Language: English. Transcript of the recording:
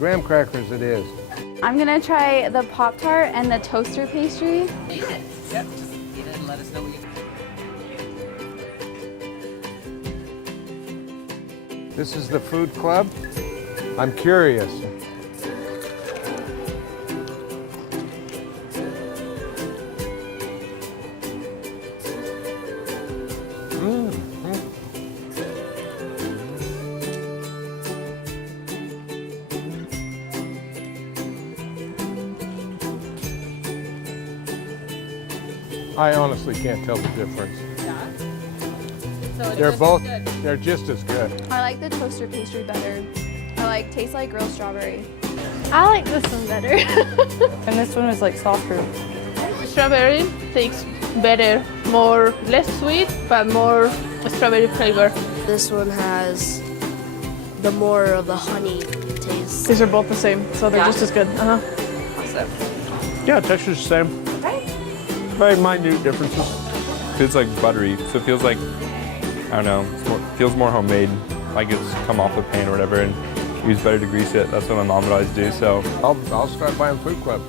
Graham crackers it is. I'm gonna try the Pop-Tart and the toaster pastry. Eat it. Yep, just eat it and let us know what you This is the food club. I'm curious. I honestly can't tell the difference. So They're just as good. I like the toaster pastry better. Tastes like grilled strawberry. I like this one better. And this one is like softer. Strawberry tastes better, less sweet, but more strawberry flavor. This one has the more of the honey taste. These are both the same, so they're just as good. Awesome. Yeah, texture's the same. Very minute differences. It's like buttery, so it feels like, I don't know, feels more homemade, like it's come off the pan or whatever, and use better to grease it. That's what my mom would always do, so. I'll start buying food club.